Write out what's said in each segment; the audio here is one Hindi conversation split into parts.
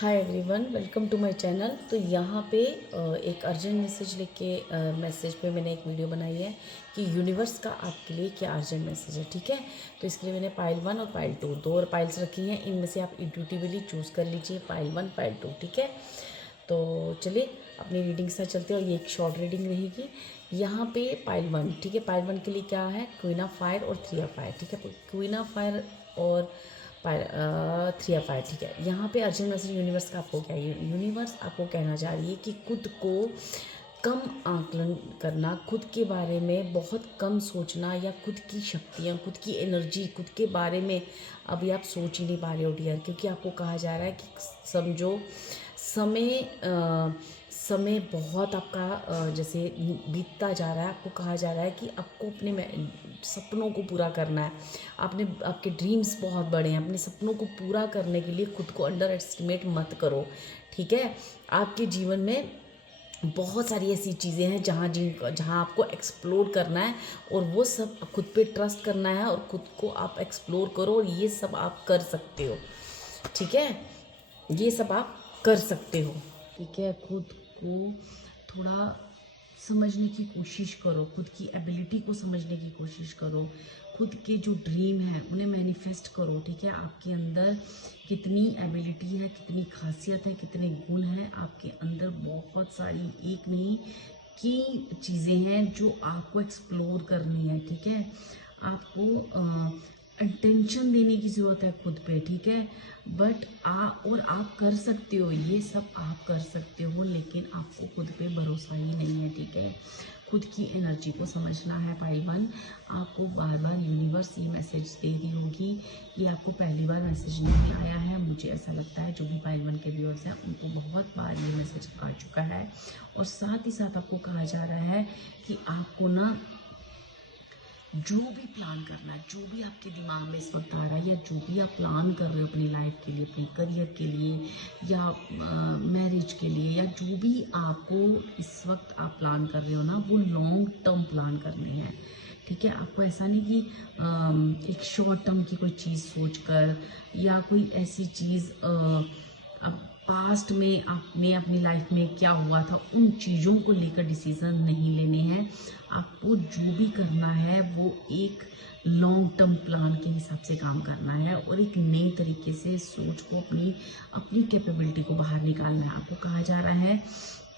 Hi everyone, welcome to my channel. तो यहाँ पे एक अर्जेंट मैसेज लेके मैसेज पे मैंने एक वीडियो बनाई है कि यूनिवर्स का आपके लिए क्या अर्जेंट मैसेज है। ठीक है, तो इसके लिए मैंने पाइल 1 और पाइल 2 दो और पाइल्स रखी हैं। इनमें से आप इंट्यूटिवली चूज़ कर लीजिए पाइल 1 पाइल 2। ठीक है, तो चलिए अपनी रीडिंग से चलते हैं और ये एक शॉर्ट रीडिंग रहेगी। यहाँ पे पाइल 1, ठीक है, पाइल 1 के लिए क्या है, क्वीन ऑफ फायर और 3 ऑफ फायर। ठीक है, क्वीन ऑफ फायर और 3 ऑफ फायर। ठीक है, यहाँ पे अर्जेंट मैसेज यूनिवर्स का आपको क्या है, यूनिवर्स आपको कहना चाह रही है कि खुद को कम आकलन करना, खुद के बारे में बहुत कम सोचना, या खुद की शक्तियाँ, खुद की एनर्जी, खुद के बारे में अभी आप सोच ही नहीं पा रहे हो डियर। क्योंकि आपको कहा जा रहा है कि समझो समय बहुत आपका जैसे बीतता जा रहा है। आपको कहा जा रहा है कि आपको अपने सपनों को पूरा करना है। आपके ड्रीम्स बहुत बड़े हैं। अपने सपनों को पूरा करने के लिए खुद को अंडर एस्टिमेट मत करो। ठीक है, आपके जीवन में बहुत सारी ऐसी चीज़ें हैं जहाँ आपको एक्सप्लोर करना है, और वो सब खुद पे ट्रस्ट करना है, और खुद को आप एक्सप्लोर करो, और ये सब आप कर सकते हो। ठीक है, ये सब आप कर सकते हो। ठीक है, खुद को थोड़ा समझने की कोशिश करो, खुद की एबिलिटी को समझने की कोशिश करो, खुद के जो ड्रीम है उन्हें मैनिफेस्ट करो। ठीक है, आपके अंदर कितनी एबिलिटी है, कितनी खासियत है, कितने गुण हैं आपके अंदर। बहुत सारी एक नहीं की चीज़ें हैं जो आपको एक्सप्लोर करनी है। ठीक है, आपको अटेंशन देने की ज़रूरत है खुद पे। ठीक है, बट आप कर सकते हो, ये सब आप कर सकते हो, लेकिन आपको खुद पे भरोसा ही नहीं है। ठीक है, खुद की एनर्जी को समझना है। पाइल 1 आपको बार बार यूनिवर्स ये मैसेज दे रही होगी। ये आपको पहली बार मैसेज नहीं आया है, मुझे ऐसा लगता है। जो भी पाइल 1 के व्यूअर्स हैं उनको बहुत बार ये मैसेज आ चुका है। और साथ ही साथ आपको कहा जा रहा है कि आपको ना जो भी प्लान करना है, जो भी आपके दिमाग में इस वक्त आ रहा है, या जो भी आप प्लान कर रहे हो अपनी लाइफ के लिए, अपने करियर के लिए, या मैरिज के लिए, या जो भी आपको इस वक्त आप प्लान कर रहे हो ना, वो लॉन्ग टर्म प्लान करने हैं। ठीक है, आपको ऐसा नहीं कि एक शॉर्ट टर्म की कोई चीज़ सोचकर, या कोई ऐसी चीज़ अब पास्ट में आपने अपनी लाइफ में क्या हुआ था उन चीज़ों को लेकर डिसीज़न नहीं लेने हैं। आपको जो भी करना है वो एक लॉन्ग टर्म प्लान के हिसाब से काम करना है, और एक नए तरीके से सोच को, अपनी कैपेबिलिटी को बाहर निकालना है। आपको कहा जा रहा है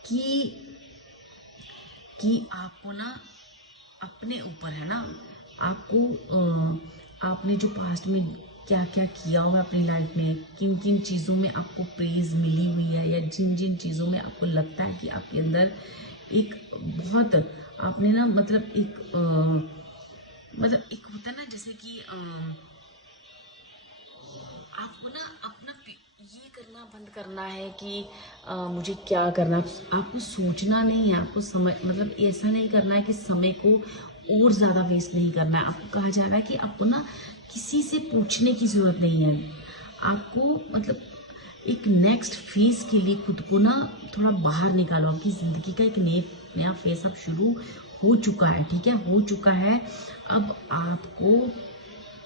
कि आपको ना अपने ऊपर है ना, आपने जो पास्ट में क्या क्या किया हुआ है अपनी लाइफ में, किन किन चीज़ों में आपको प्रेज मिली हुई है, या जिन जिन चीज़ों में आपको लगता है कि आपके अंदर एक बहुत आपने ना मतलब एक होता है ना, जैसे कि आपको ना अपना ये करना बंद करना है कि मुझे क्या करना। आपको सोचना नहीं है, आपको समय मतलब ऐसा नहीं करना है कि समय को और ज़्यादा वेस्ट नहीं करना है। आपको कहा जा रहा है कि आपको ना किसी से पूछने की ज़रूरत नहीं है। आपको मतलब एक नेक्स्ट फेज़ के लिए खुद को ना थोड़ा बाहर निकालो। आपकी ज़िंदगी का एक नया फेज़ अब शुरू हो चुका है। ठीक है, हो चुका है। अब आपको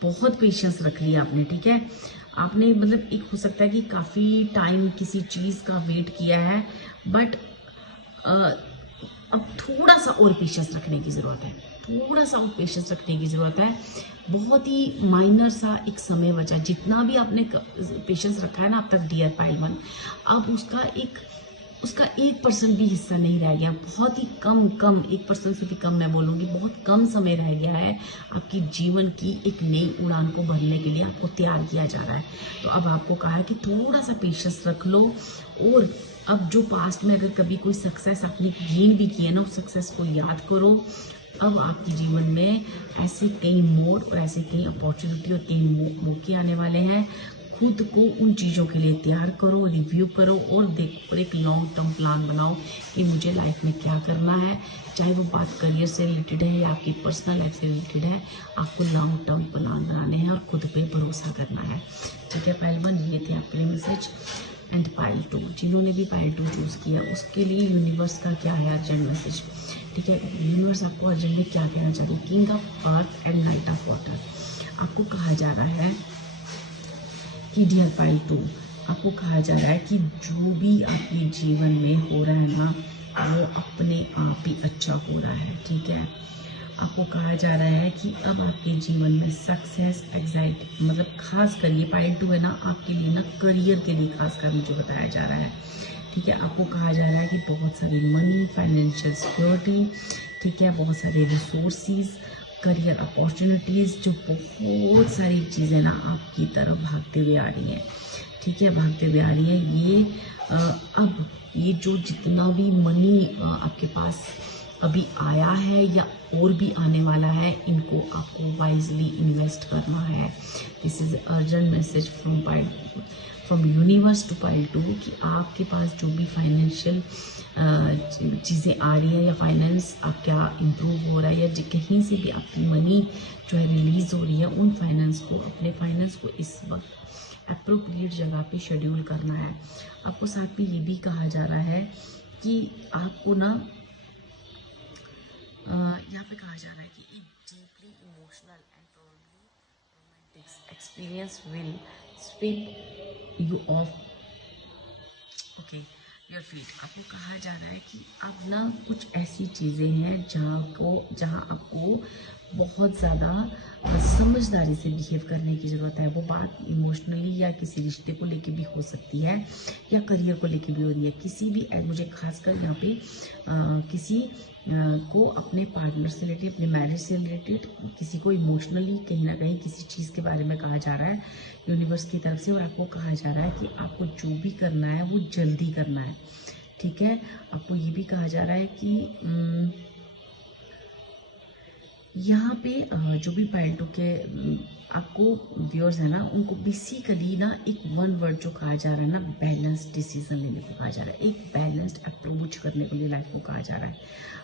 बहुत पेशेंस रख लिया आपने। ठीक है, आपने मतलब एक हो सकता है कि काफ़ी टाइम किसी चीज़ का वेट किया है, बट अब थोड़ा सा और पेशेंस रखने की ज़रूरत है। थोड़ा सा और पेशेंस रखने की ज़रूरत है। बहुत ही माइनर सा एक समय बचा। जितना भी आपने पेशेंस रखा है ना अब तक डियर पाइल 1, अब उसका 1% भी हिस्सा नहीं रह गया। बहुत ही कम 1% से भी कम मैं बोलूँगी, बहुत कम समय रह गया है। आपकी जीवन की एक नई उड़ान को भरने के लिए आपको तैयार किया जा रहा है। तो अब आपको कहा है कि थोड़ा सा पेशेंस रख लो, और अब जो पास्ट में अगर कभी कोई सक्सेस आपने गेन भी की है ना, उस सक्सेस को याद करो। अब आपके जीवन में ऐसे कई मोड़ और ऐसे कई अपॉर्चुनिटी और कई मौके आने वाले हैं। खुद को उन चीज़ों के लिए तैयार करो, रिव्यू करो, और देखो, और एक लॉन्ग टर्म प्लान बनाओ कि मुझे लाइफ में क्या करना है। चाहे वो बात करियर से रिलेटेड है या आपकी पर्सनल लाइफ से रिलेटेड है, आपको लॉन्ग टर्म प्लान बनाने हैं और खुद पे भरोसा करना है। ठीक है, पाइल 1 ये थे आपके लिए मैसेज। एंड पाइल 2, जिन्होंने भी पाइल 2 चूज़ किया उसके लिए यूनिवर्स का क्या है अर्जेंट मैसेज। ठीक है, यूनिवर्स आपको अर्जेंट में क्या कहना चाहती है। King of earth and night of water. आपको कहा जा रहा है कि डियर पाइल 2, आपको कहा जा रहा है कि जो भी आपके जीवन में हो रहा है ना, वो अपने आप ही अच्छा हो रहा है, ठीक है। आपको कहा जा रहा है कि अब आपके जीवन में सक्सेस एग्जाइटी, मतलब खास कर ये पाइल 2 है ना, आपके लिए ना करियर के लिए खास कर मुझे बताया जा रहा है, ठीक है। आपको कहा जा रहा है कि बहुत सारी मनी, फाइनेंशियल सिक्योरिटी, ठीक है, बहुत सारे रिसोर्सेज, करियर अपॉर्चुनिटीज़, जो बहुत सारी चीज़ें ना आपकी तरफ भागते हुए आ रही हैं, ठीक है, भागते हुए आ रही है। ये अब ये जो जितना भी मनी आपके पास अभी आया है या और भी आने वाला है, इनको आपको वाइजली इन्वेस्ट करना है। This is urgent message from universe to pile 2 कि आपके पास जो भी फाइनेंशियल चीज़ें आ रही है या फाइनेंस आपका इम्प्रूव हो रहा है या कहीं से भी आपकी मनी जो है रिलीज़ हो रही है, उन फाइनेंस को, अपने फाइनेंस को इस वक्त अप्रोप्रिएट जगह पे शेड्यूल करना है। आपको साथ में ये भी कहा जा रहा है कि आपको ना यहाँ पे कहा जा रहा है कि एक deeply emotional and probably romantic experience will sweep you off okay your feet. आपको कहा जा रहा है कि अब ना कुछ ऐसी चीज़ें हैं जहाँ आपको बहुत ज़्यादा समझदारी से बिहेव करने की ज़रूरत है। वो बात इमोशनली या किसी रिश्ते को लेके भी हो सकती है या करियर को लेके भी हो रही है। किसी भी मुझे खासकर यहाँ पे किसी को अपने पार्टनर से रिलेटेड, अपने मैरिज से रिलेटेड, किसी को इमोशनली कहीं ना कहीं किसी चीज़ के बारे में कहा जा रहा है यूनिवर्स की तरफ से। और आपको कहा जा रहा है कि आपको जो भी करना है वो जल्दी करना है, ठीक है। आपको ये भी कहा जा रहा है कि यहाँ पे जो भी पाइल 2 के आपको व्यूअर्स है ना, उनको बेसिकली ना एक वन वर्ड जो कहा जा रहा है ना, बैलेंस्ड डिसीजन लेने को कहा जा रहा है, एक बैलेंस्ड अप्रोच करने के लिए लाइफ को कहा जा रहा है।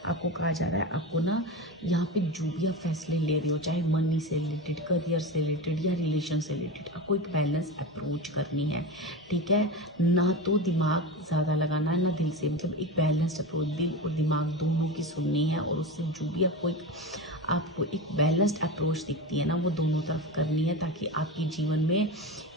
आपको कहा जा रहा है आपको ना यहाँ पे जो भी आप फैसले ले रहे हो, चाहे मनी से रिलेटेड, करियर से रिलेटेड या रिलेशन से रिलेटेड, आपको एक बैलेंस अप्रोच करनी है, ठीक है। ना तो दिमाग ज़्यादा लगाना है ना दिल से, मतलब एक बैलेंस्ड अप्रोच, दिल और दिमाग दोनों की सुननी है। और उससे जो भी आपको एक बैलेंस्ड अप्रोच दिखती है ना, वो दोनों तरफ करनी है, ताकि आपके जीवन में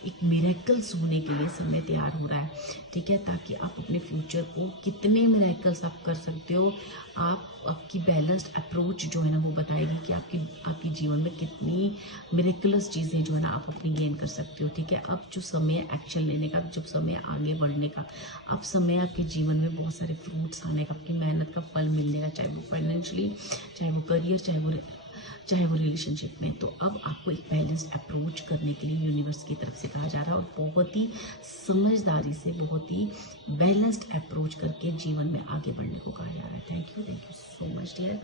एक मिरेकल्स होने के लिए समय तैयार हो रहा है, ठीक है। ताकि आप अपने फ्यूचर को कितने मिरेकल्स आप कर सकते हो, आपकी बैलेंस्ड अप्रोच जो है ना वो बताएगी कि आपके जीवन में कितनी मिरेकलस चीज़ें जो है ना आप अपनी गेन कर सकते हो, ठीक है। अब जो समय एक्शन लेने का, जब समय आगे बढ़ने का, अब समय आपके जीवन में बहुत सारे फ्रूट्स आने का, आपकी मेहनत का फल मिलने का, चाहे वो फाइनेंशियली, चाहे वो करियर, चाहे वो रिलेशनशिप में। तो अब आपको एक बैलेंस्ड अप्रोच करने के लिए यूनिवर्स की तरफ से कहा जा रहा है और बहुत ही समझदारी से, बहुत ही बैलेंस्ड अप्रोच करके जीवन में आगे बढ़ने को कहा जा रहा है। Thank you so much dear.